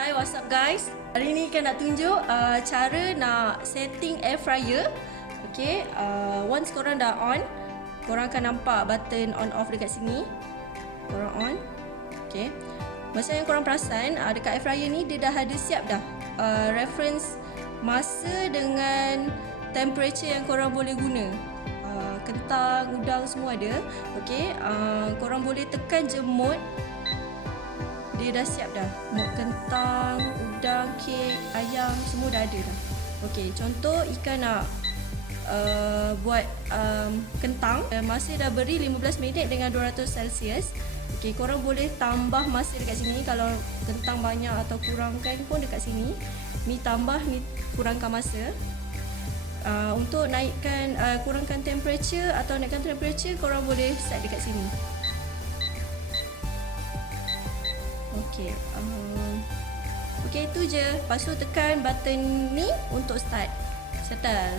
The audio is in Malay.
Hi, what's up guys? Hari ni kan nak tunjuk cara nak setting air fryer. Okay, once korang dah on, korang akan nampak button on off dekat sini. Korang on. Okay, macam yang korang perasan, dekat air fryer ni dia dah ada siap dah reference masa dengan temperature yang korang boleh guna. Kentang, udang semua ada. Okay, korang boleh tekan je mode. Dia dah siap dah. Mode kentang, udang, kek, ayam semua dah ada dah. Okey, contoh ikan nak buat kentang, masa dah beri 15 minit dengan 200 Celsius. Okey, korang boleh tambah masa dekat sini. Kalau kentang banyak atau kurangkan pun dekat sini. Ni tambah, ni kurangkan masa. Untuk naikkan, kurangkan temperature atau naikkan temperature, korang boleh set dekat sini. Okey, itu je. Lepas tu tekan button ni untuk start. Settle.